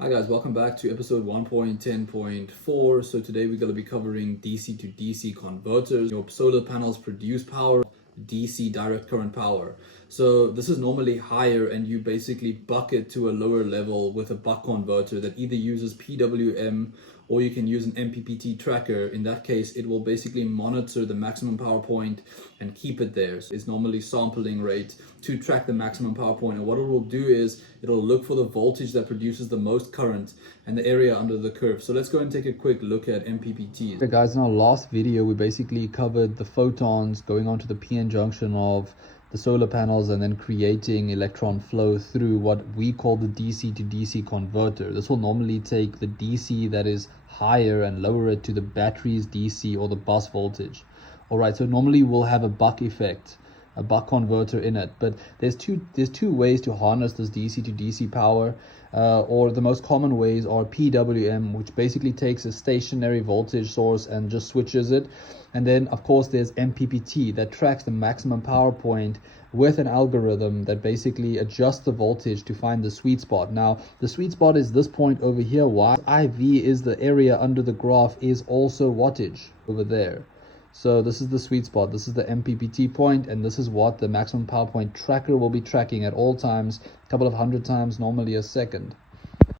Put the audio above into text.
Hi guys, welcome back to episode 1.10.4. So today we're going to be covering DC to DC converters. Your solar panels produce power, DC direct current power. So this is normally higher and you basically buck it to a lower level with a buck converter that either uses PWM or you can use an MPPT tracker. In that case, it will basically monitor the maximum power point and keep it there. So it's normally sampling rate to track the maximum power point. And what it will do is it'll look for the voltage that produces the most current and the area under the curve. So let's go and take a quick look at MPPTs. Okay guys, in our last video we basically covered the photons going onto the PN junction of the solar panels and then creating electron flow through what we call the DC to DC converter. This will normally take the DC that is higher and lower it to the battery's DC or the bus voltage. Alright, so normally we'll have a buck effect, a buck converter in it, but there's two ways to harness this DC to DC power, or the most common ways are PWM, which basically takes a stationary voltage source and just switches it, and then of course there's MPPT that tracks the maximum power point with an algorithm that basically adjusts the voltage to find the sweet spot. Now the sweet spot is this point over here. Why? IV is the area under the graph, is also wattage over there. So this is the sweet spot, this is the MPPT point, and this is what the maximum power point tracker will be tracking at all times, a couple of hundred times, normally a second.